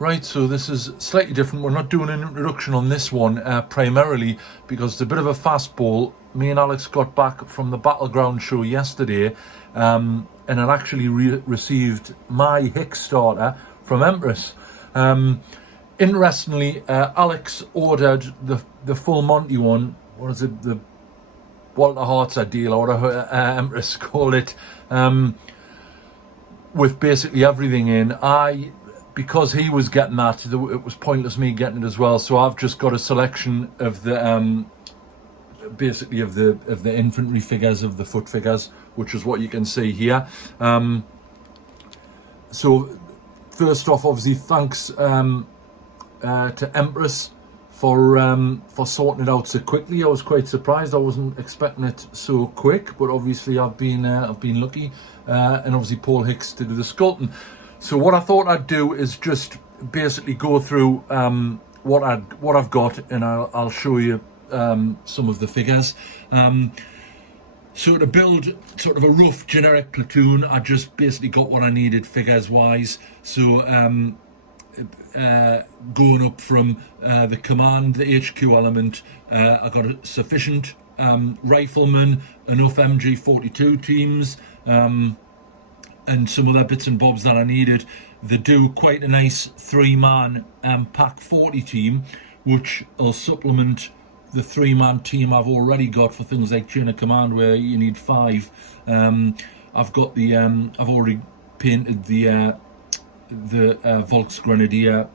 Right, so this is slightly different. We're not doing an introduction on this one primarily because it's a bit of a fastball. Me and Alex got back from the Battleground show yesterday and I actually received my Hickstarter from Empress. Interestingly, Alex ordered the full Monty one. What is it? The Walter Hartzer deal, or whatever Empress called it, with basically everything in. Because he was getting that, it was pointless me getting it as well. So I've just got a selection of the basically of the infantry figures, of the foot figures, which is what you can see here. So first off, obviously thanks to Empress for sorting it out so quickly. I was quite surprised. I wasn't expecting it so quick, but obviously I've been lucky, and obviously Paul Hicks to do the sculpting. So what I thought I'd do is just basically go through what I've got, and I'll show you some of the figures. So to build sort of a rough generic platoon, I just basically got what I needed figures wise. So going up from the command, the HQ element, I got a sufficient riflemen, enough MG42 teams, and some other bits and bobs that I needed. They do quite a nice 3-man Pack 40 team, which will supplement the 3-man team I've already got for things like chain of command, where you need 5. I've got the I've already painted the Volksgrenadier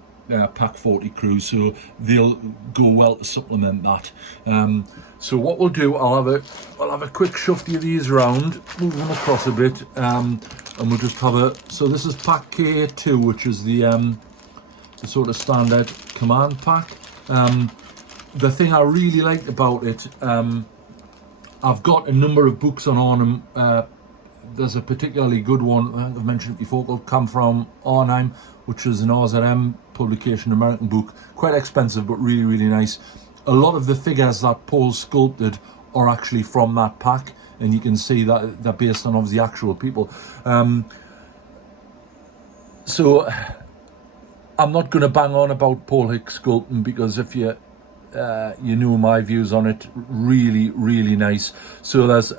Pack 40 crew, so they'll go well to supplement that. So what we'll do, I'll have a quick shuffle of these around, move them across a bit, and we'll just have so this is Pack K2, which is the sort of standard command pack. The thing I really liked about it, I've got a number of books on Arnhem. There's a particularly good one, I think I've mentioned it before, called Kampfgruppe Arnhem, which is an RZM publication, American book. Quite expensive, but really, really nice. A lot of the figures that Paul sculpted are actually from that pack, and you can see that they're based on obviously actual people. So I'm not going to bang on about Paul Hicks sculpting, because if you know my views on it, really, really nice. So there's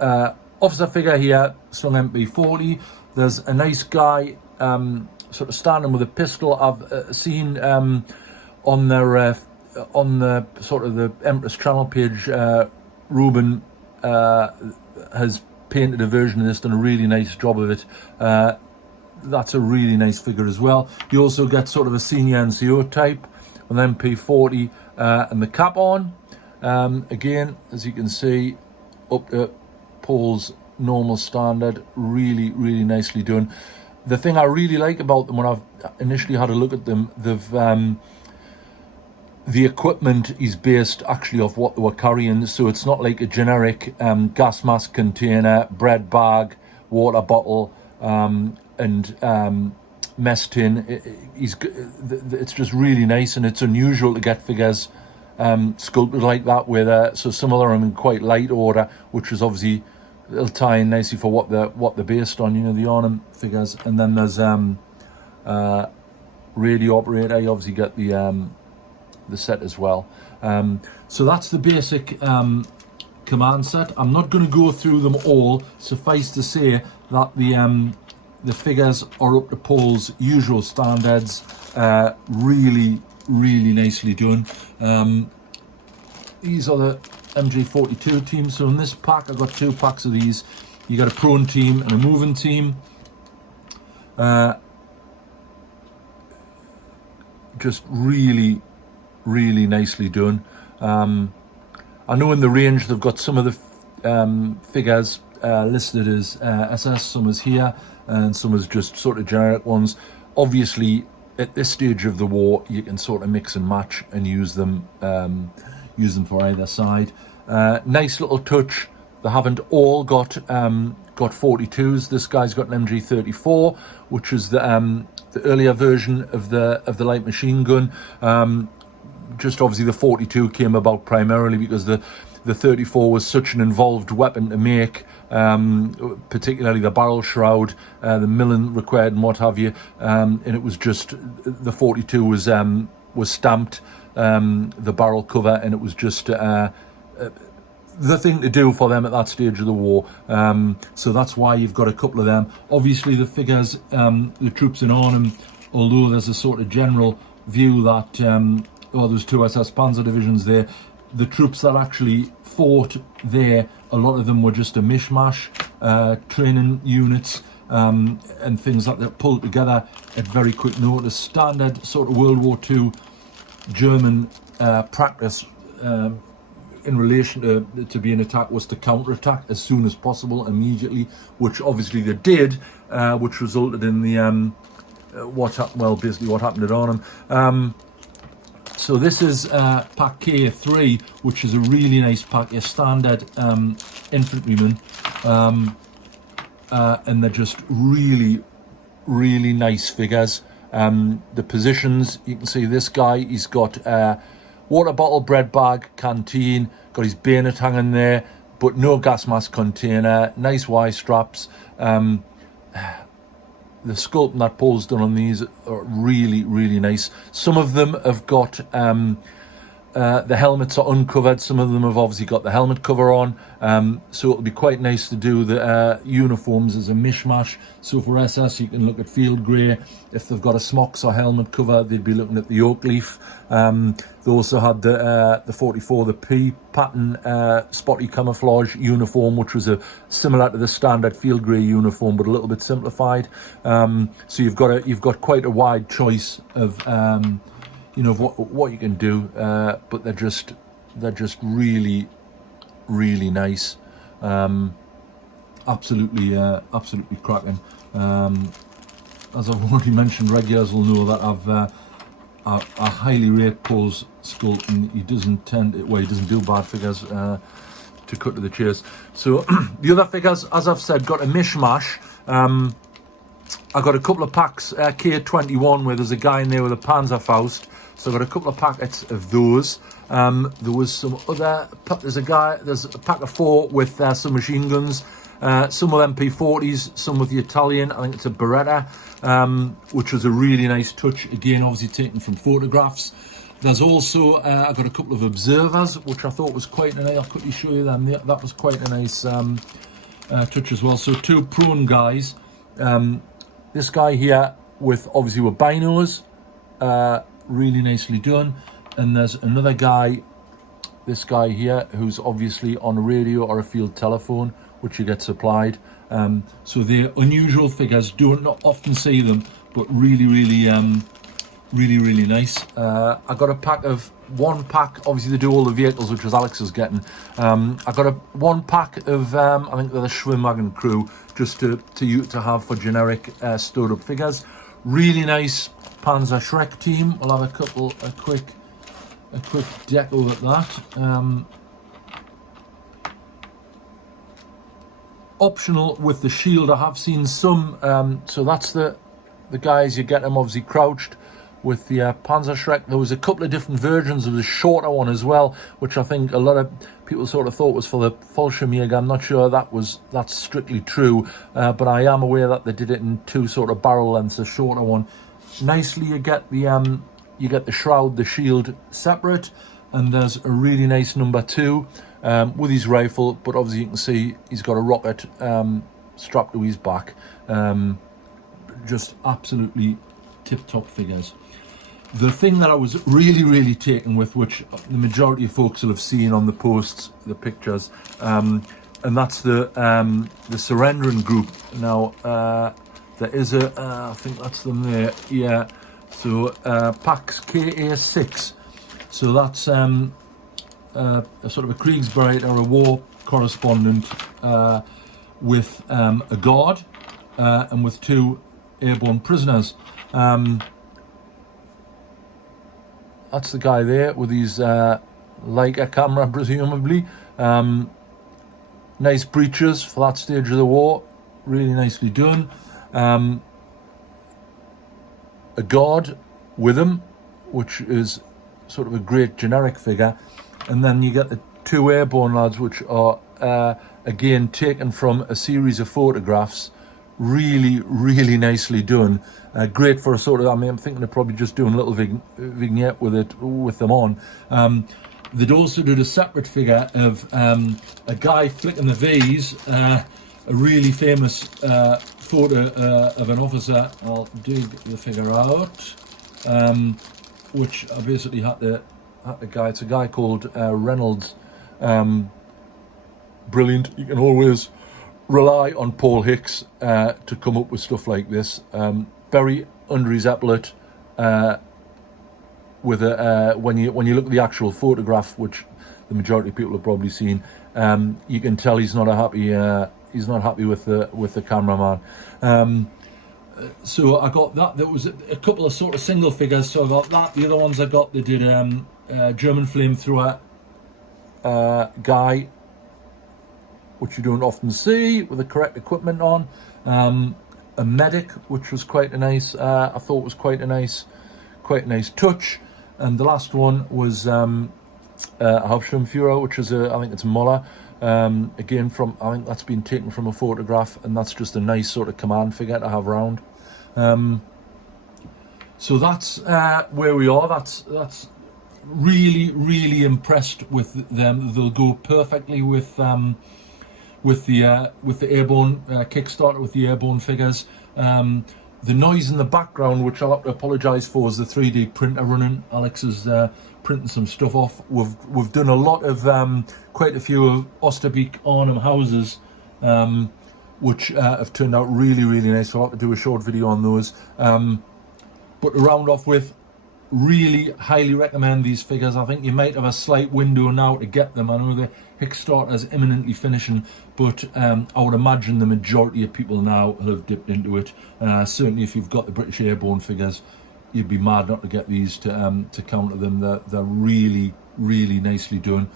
officer figure here, slung MP40. There's a nice guy sort of standing with a pistol. I've seen on their on the sort of the Empress channel page, Ruben has painted a version of this, done a really nice job of it. That's a really nice figure as well. You also get sort of a senior NCO type with MP40 and the cap on. Again, as you can see, up to Paul's normal standard, really, really nicely done. The thing I really like about them, when I've initially had a look at them, the equipment is based actually off what they were carrying. So it's not like a generic gas mask container, bread bag, water bottle, and mess tin. It's just really nice, and it's unusual to get figures sculpted like that, with so some of them are in quite light order, which is obviously, it'll tie in nicely for what they're based on, you know, the Arnhem figures. And then there's radio operator. You obviously get the set as well. So that's the basic command set. I'm not going to go through them all. Suffice to say that the figures are up to Paul's usual standards. Really, really nicely done. These are the MG42 teams. So in this pack, I've got 2 packs of these. You got a prone team and a moving team. Just really, really nicely done. I know in the range they've got some of the figures listed as SS, some is here, and some is just sort of generic ones. Obviously, at this stage of the war, you can sort of mix and match and use them for either side. Nice little touch. They haven't all got 42s. This guy's got an MG34, which is the earlier version of the light machine gun. Just obviously the 42 came about primarily because the 34 was such an involved weapon to make particularly the barrel shroud, the milling required and what have you, and it was just, the 42 was stamped, the barrel cover, and it was just the thing to do for them at that stage of the war. So that's why you've got a couple of them. Obviously the figures, the troops in Arnhem, although there's a sort of general view that there's two SS Panzer divisions there, the troops that actually fought there, a lot of them were just a mishmash, training units, and things that they pulled together at very quick notice. Standard sort of World War II German practice in relation to being attacked was to counter-attack as soon as possible, immediately, which obviously they did, which resulted in the basically what happened at Arnhem. So this is pack K3, which is a really nice pack, your standard infantrymen, and they're just really, really nice figures. The positions, you can see this guy, he's got water bottle, bread bag, canteen, got his bayonet hanging there, but no gas mask container, nice Y straps. The sculpting that Paul's done on these are really, really nice. Some of them have got the helmets are uncovered. Some of them have obviously got the helmet cover on. So it'll be quite nice to do the uniforms as a mishmash. So for SS, you can look at field grey. If they've got a smocks or helmet cover, they'd be looking at the oak leaf. They also had the 44, the P pattern spotty camouflage uniform, which was similar to the standard field grey uniform, but a little bit simplified. So you've got quite a wide choice of what you can do, but they're just really, really nice. Absolutely cracking. As I've already mentioned, regulars will know that I highly rate Paul's sculpting. He doesn't do bad figures, to cut to the chase. So the other figures, as I've said, got a mishmash. I got a couple of packs, K21, where there's a guy in there with a Panzerfaust. So I got a couple of packets of those. There was some other, there's a pack of 4 with some machine guns, some with MP40s, some with the Italian, I think it's a Beretta, which was a really nice touch, again obviously taken from photographs. There's also, I got a couple of observers, which I thought was quite nice. I'll quickly show you them. That was quite a nice touch as well. So 2 prone guys. This guy here with binos, really nicely done. And there's another guy, this guy here, who's obviously on a radio or a field telephone, which you get supplied. So they're unusual figures, not often see them, but really, really, really nice. I got one pack, obviously they do all the vehicles, which was Alex is getting. I got one pack of, I think they're the Schwimmwagen crew, just to have for generic stored up figures. Really nice Panzer Shrek team. I'll have a quick deco at that. Optional with the shield. I have seen some, so that's the guys, you get them obviously crouched with the Panzer Shrek. There was a couple of different versions of the shorter one as well, which I think a lot of people sort of thought was for the Fallschirmjäger. I'm not sure that's strictly true, but I am aware that they did it in 2 sort of barrel lengths, a shorter one. Nicely, you get the shroud, the shield separate, and there's a really nice number 2 with his rifle, but obviously you can see he's got a rocket strapped to his back. Just absolutely tip-top figures. The thing that I was really, really taken with, which the majority of folks will have seen on the posts, the pictures, and that's the surrendering group. Now, there is I think that's them there, yeah. So, packs KA6. So that's a sort of a Kriegsbereit or a war correspondent with a guard and with 2 airborne prisoners. That's the guy there with his Leica camera, presumably. Nice breeches for that stage of the war, really nicely done. A guard with him, which is sort of a great generic figure, and then you get the 2 airborne lads, which are again taken from a series of photographs. Really, really nicely done. Great for a sort of, I mean, I'm thinking of probably just doing a little vignette with them on. They'd also did a separate figure of a guy flicking the V's, a really famous photo of an officer. I'll dig the figure out, which I basically had to guy. It's a guy called Reynolds. Brilliant. You can always rely on Paul Hicks to come up with stuff like this. Very under his epaulet. With when you look at the actual photograph, which the majority of people have probably seen, you can tell he's not happy with the cameraman. So I got that. There was a couple of sort of single figures. So I got that. The other ones I got, they did German flamethrower guy, which you don't often see, with the correct equipment on. A medic, which was quite a nice. I thought was quite a nice touch. And the last one was a Hauptsturmführer, which is I think it's a Muller. Again, I think that's been taken from a photograph, and that's just a nice sort of command figure to have around. So that's where we are. That's really, really impressed with them. They'll go perfectly with the airborne Kickstarter, with the airborne figures. The noise in the background, which I'll have to apologise for, is the 3D printer running. Alex is printing some stuff off. We've done a lot of quite a few of Osterbeek Arnhem houses, which have turned out really, really nice. So I'll have to do a short video on those. But to round off with, really highly recommend these figures. I think you might have a slight window now to get them. I know the Hickstarter is imminently finishing, but I would imagine the majority of people now will have dipped into it. Certainly if you've got the British Airborne figures, you'd be mad not to get these to counter them. They're really, really nicely done.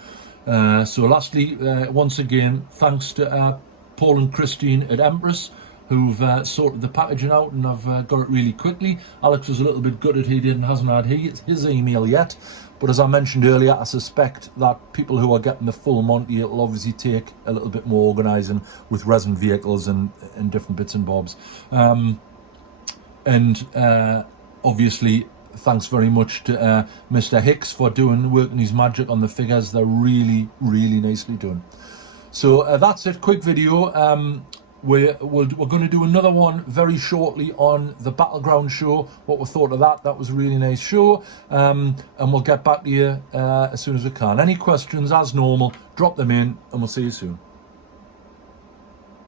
So lastly, once again, thanks to Paul and Christine at Empress, who've sorted the packaging out, and I've got it really quickly. Alex was a little bit gutted he hasn't had his email yet, but as I mentioned earlier, I suspect that people who are getting the full Monty, it'll obviously take a little bit more organising with resin vehicles and different bits and bobs. Obviously, thanks very much to Mr. Hicks for working his magic on the figures. They're really, really nicely done. So that's it, quick video. We're going to do another one very shortly on the Battleground show, what we thought of that. That was a really nice show, and we'll get back to you as soon as we can. Any questions, as normal, drop them in, and we'll see you soon.